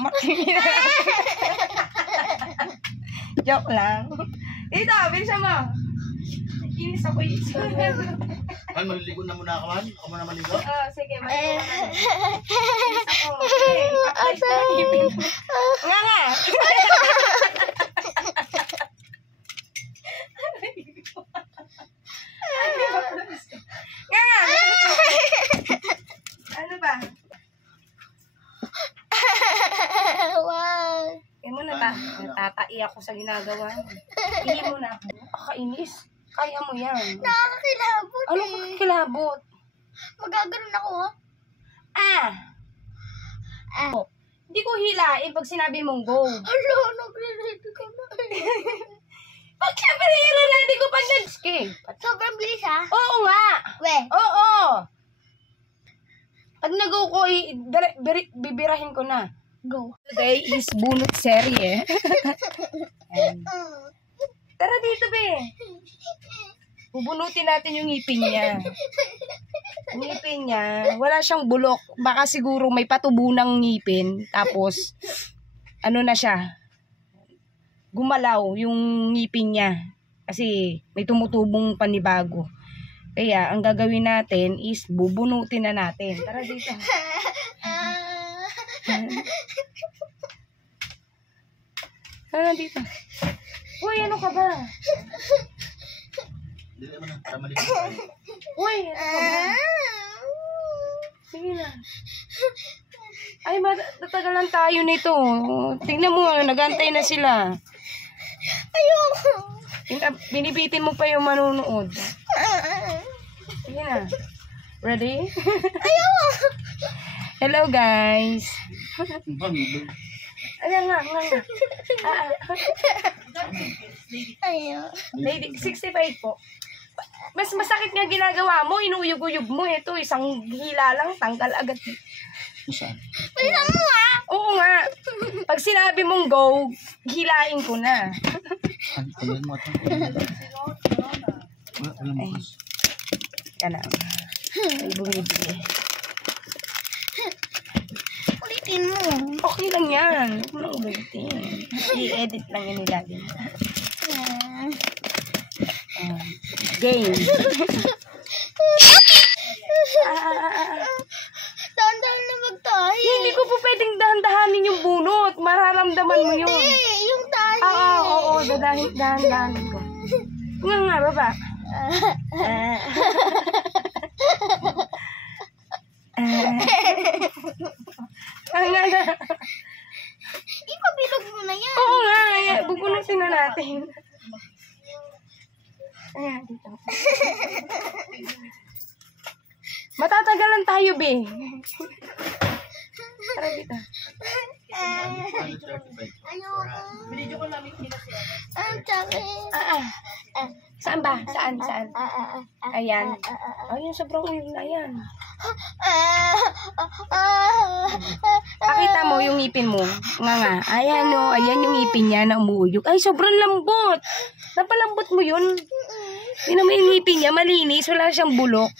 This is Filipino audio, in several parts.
Martingin na lang. Joke lang. Dito, bilisan mo. Inis ako yung isa. Ay, maliligo na muna ako, man. Ako muna maligo. Oo, sige. Maligo na. Inis ako. Okay. Nga nga. Nga nga. Ano ba? Wow. Eh mo na ba? Natatai ako sa ginagawa. Ihi mo na ako. Kakainis. Kaya mo yan. Nakakakilabot Ano eh. kakilabot? Magaganon ako ha? Hindi ko hilain pag sinabi mong go. Alo, nagre-ready ka na. Pag siyempre ready ko pag nag-skip. Sobrang bilis ha? Oo nga. We. Oo. Pag nag-go ko, bibirahin ko na. Go. Today is bunot serye. Tara dito, be. Bubunutin natin yung ngipin niya. Ang ngipin niya, wala siyang bulok. Baka siguro may patubo ng ngipin. Tapos, ano na siya, gumalaw yung ngipin niya. Kasi may tumutubong panibago. Kaya, ang gagawin natin is bubunutin na natin. Tara dito. Tara dito. Uy, ano ka ba? Dili mo na, para maligo tayo. Uy, ano ka ba? Sige na. Ay, matagalan tayo nito. Tingnan mo, nagantay na sila. Ayoko. Binibitin mo pa yung manunood. Sige na. Ready? Ayoko. Hello, guys. Ayan nga. Ayoko. Lady, 65 po. Mas masakit nga ginagawa mo. Inuyog-uyog mo. Ito, isang hila lang. Tanggal agad. Saan? Bilisan mo ha? Oo nga. Pag sinabi mong go, hilain ko na. Ano mo ito? Wala mo kas. Yan na. May bumibili. Ulitin mo. Okay lang yan. Huwag mo nang ulitin. I-edit lang yun nilagay. Game. Dahan-dahan na magtahi. Hindi ko po pwedeng dahan-dahanin yung bunot. Mararamdaman mo yun. Hindi, yung tahi. Oo. Dahan-dahanin ko. Nga, baba. Nga. Ipabilog mo na yan. Oo nga. Bubunutin na natin. Ayan, dito. Matatagalan tayo, be. Tara dito. Ayoko. Ang sakit. Saan ba? Saan? Ayan. Ayun, sobrang uyog na yan. Pakita mo yung ngipin mo. Nga. Ayan o. Ayan yung ngipin niya na umuuyog. Ay, sobrang lambot. Napalambot mo yun. Tingnan mo yung ngipin niya. Malinis. Wala siyang bulok.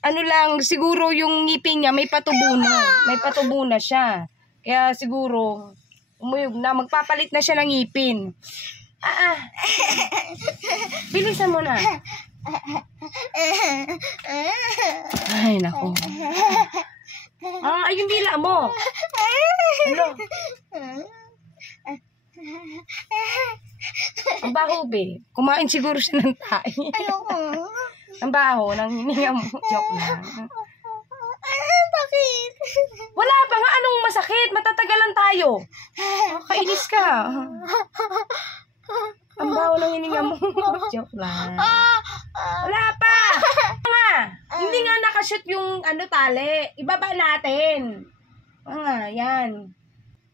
Ano lang, siguro yung ngipin niya may patubo na. May patubo na siya. Kaya siguro, umuyog na. Magpapalit na siya ng ngipin. Bilisan mo na. Ay, nako. Ayun dila mo. Hello. Ang baho, be. Kumain siguro siya ng tayo. Ayoko. Ang baho, nang hininga mo. Joke lang. Bakit? Wala pa nga. Anong masakit? Matatagalan tayo. Kainis ka. Ang baho ng hininga mo. Joke lang. Wala pa. Nga. Hindi nga nakashoot yung tali. Ibaba natin. Nga, yan.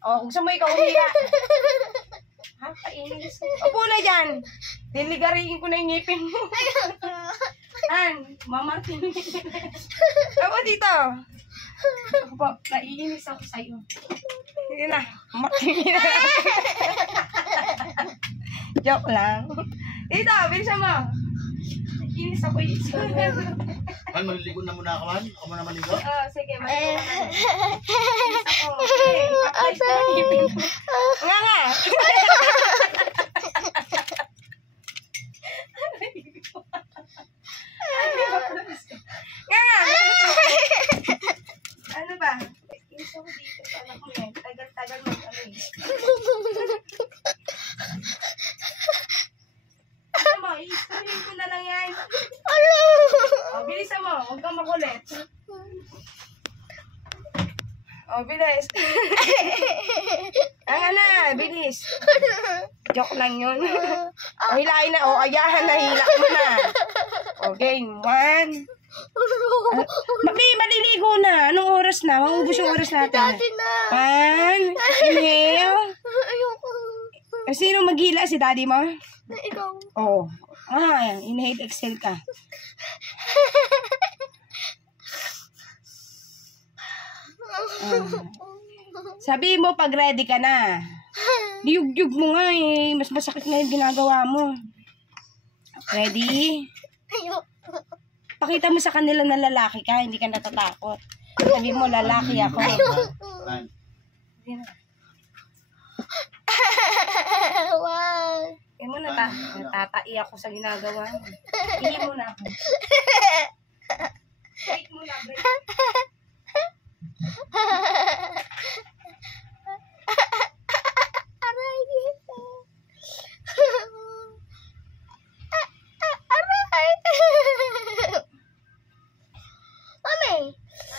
O, gusto mo ikaw umiya. Kainis. Upo na dyan. Diligariin ko na yung ngipin mo. Mamartin. Ako dito. Ako po, naiinis ako sa'yo. Sige na, mamartin na. Joke lang. Dito, bilisan mo. Naiinis ako yung isa. Han, maliligo na muna ako, Han. Ako muna maligo. Sige, maligo ka na. Bilis ako. Okay, ipapayos ko ang ngipin mo. Nga nga. Nga nga. Ano ba? Inis ako dito. Anak mo yan. Tagal-tagal mo. Ano mo? I-screen ko na lang yan. Bilisan mo. Huwag kang makulit. Bilis. Na, bilis. Joke lang yun. Hilain na. Ayahan na. Hila mo na. Okay, 1. Maliligo na. Anong oras na? Maubos yung oras natin. Dati na. 1. Inhale. Ayoko. Sino maghila? Si daddy mo? Ikaw. Oo. Inhale, exhale ka. Sabi mo pag ready ka na. Liyug-yug mo nga eh. Mas masakit na yung ginagawa mo. Ready? Ayoko. Pakita mo sa kanila na lalaki ka. Hindi ka natatakot. Sabi mo lalaki ako. Han. Wag. Hindi mo natatai ako sa ginagawa mo. Hindi mo na ako. Break mo na, break. Aray dito. Aray. Mami.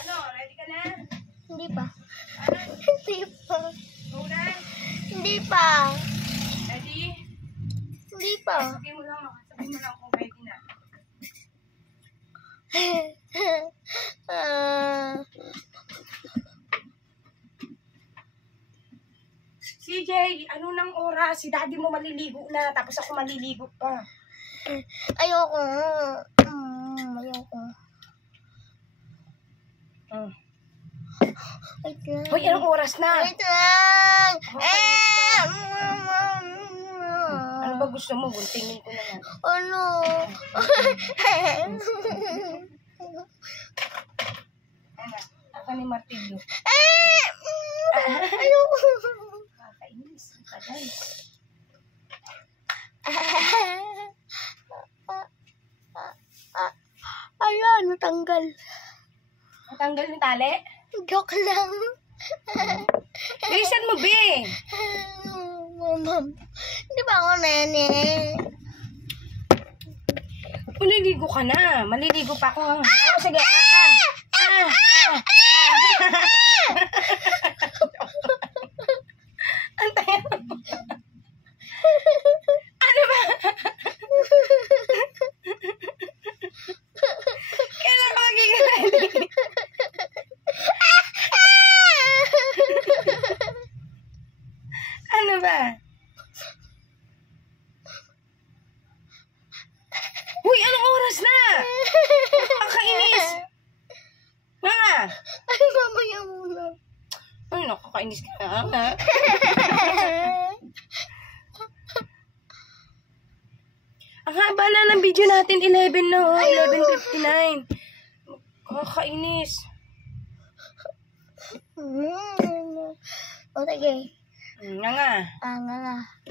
Ano, ready ka na? Hindi pa. Ano? Hindi pa. Go na? Hindi pa. Ready? Hindi pa. Sabi mo lang kung ready na. CJ, ano nang oras? Si daddy mo maliligo na, tapos ako maliligo pa. Ayoko. Ayoko. Wait lang. Hoy, anong oras na? Wait lang. Ano ba gusto mo? Guntingin ko na yan. Ano? Ano? Ako ni Martillo. Ayoko. Kakainis. Tagal. Ayan, natanggal. Matanggal yung tali? Joke lang. Bilisan mo, be! Mom, di ba ako nene? Maliligo ka na. Maliligo pa ako. Sige. Antayin mo. Ano ba? Kailan ka magiging ready? Ano ba? Uy, anong oras na? Ang kainis. Nga. Ay, mamaya muna. Ay, nakakainis ka na. Ha? Ang haba na ng video natin. 11 na, oh. 11:59. Nakakainis. O, sige. Nga nga.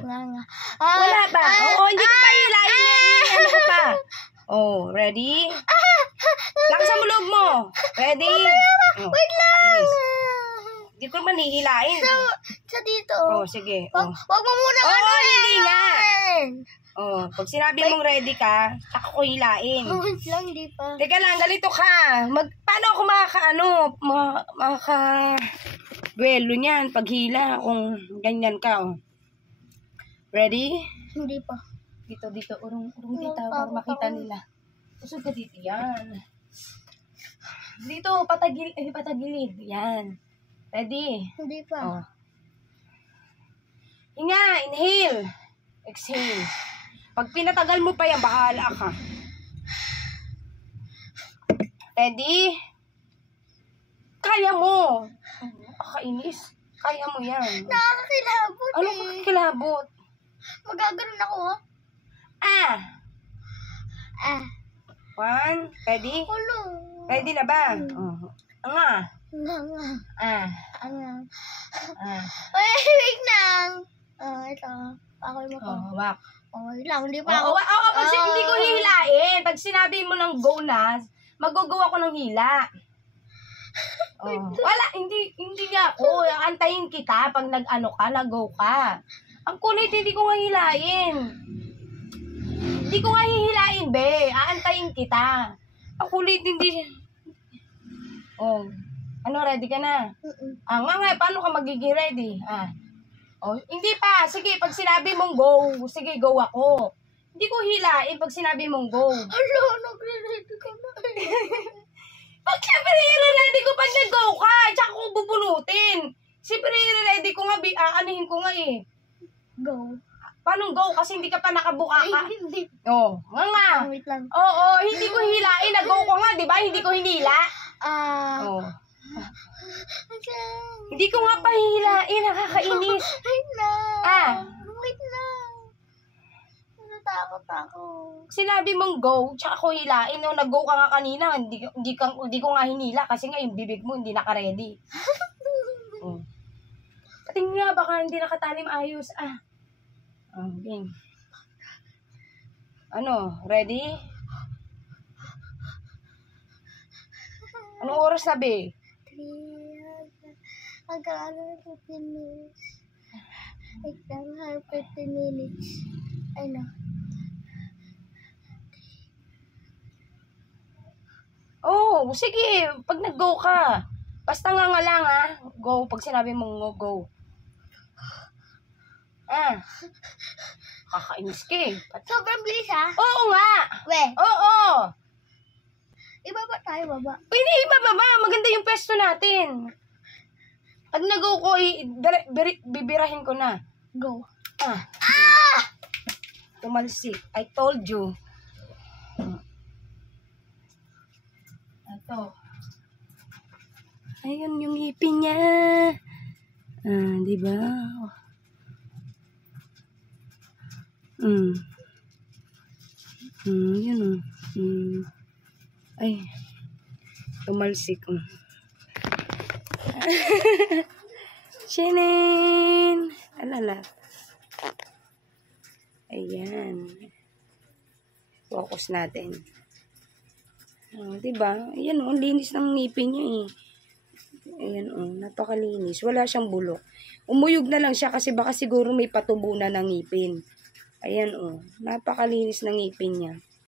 Nga. Wala ba? Oo, hindi ko pa hilayin eh. Ano ko pa? Oh, ready? Lakasan mo loob mo. Ready? Oh, Wait lang. nakakainis. Hindi ko naman hihilain. Sa dito. Oh, sige. Oh. Wag mo muna Oo, hindi nga. yan. Oh, pag sinabi mong ready ka, saka ko hilain. Wait lang, di pa. Teka lang, galito ka. Paano ako duelo niyan, paghila, kung ganyan ka, oh. Ready? Hindi pa. Dito, urong dito, para makita nila. Usog ka dito, yan. Dito, patagilid, yan. Ready? Hindi pa. Oh. Hinga, inhale. Exhale. Pag pinatagal mo pa yan, bahala ka. Ready? Kaya mo. Nakakainis. Kaya mo yan. Nakakakilabot Ano eh. kakilabot? Magaganon ako, ha? Ah! 1, ready? Ulo. Ready na ba? Oh. Nga. Ah. Wait lang. Ito. Ako mo ko. Hawak. Wait lang. Hindi pa ako. Kasi hindi ko hihilain. Pag sinabi mo ng go na, mag-go ako ng hila. Wala, hindi nga ako. Antayin kita pag nag-ano ka, nag-go ka. Ang kulit, hindi ko nga hilain. Hindi ko nga hihilain, be. Aantayin kita. Ang kulit, hindi. Ano, ready ka na? Nga, paano ka magiging ready? Hindi pa. Sige, pag sinabi mong go, sige, go ako. Hindi ko hilain pag sinabi mong go. Hala, nagre-ready ka na. Pag siyempre, i-ready ko pag nag-go ka, tsaka kung bubunutin. Siyempre, i-ready ko nga, aanihin ko nga eh. Go. Paano go? Kasi hindi ka pa nakabuka ka. Hindi. Nga. Wait lang. Hindi ko hilain. Nag-go ko nga, di ba? Hindi ko hinila. Hindi ko nga pa hilain. Nakakainis. Wait lang. Wait lang. Natakot ako. Sinabi mong go, tsaka ko hilain. Nung nag-go ka nga kanina, hindi ko nga hinila. Kasi nga yung bibig mo hindi naka-ready. Patingin nga, baka hindi nakatalim ayos. Okay. Ano, ready? Anong oras na, be? 3 hanggang 15 minutes. Hanggang 15 minutes. Ay na. Sige. Pag nag-go ka. Basta nga lang, ha? Go. Pag sinabi mong go. Kakainis ka eh. Sobrang bilis ha? Oo nga. Oo. Ibaba tayo, baba. Pwede ibababa. Maganda yung pwesto natin. Pag nag-go ko, bibirahin ko na. Go. Tumalsik. I told you. Ito. Ayun yung ngipin niya. Diba? Yun Ay. Tumalsik. Shinin! Alala. Ayan. Focus natin. Diba? Ayan linis ng ngipin niya eh. Ayan napakalinis. Wala siyang bulok. Umuyog na lang siya kasi baka siguro may patubo na ng ngipin. Ayan napakalinis ng ngipin niya.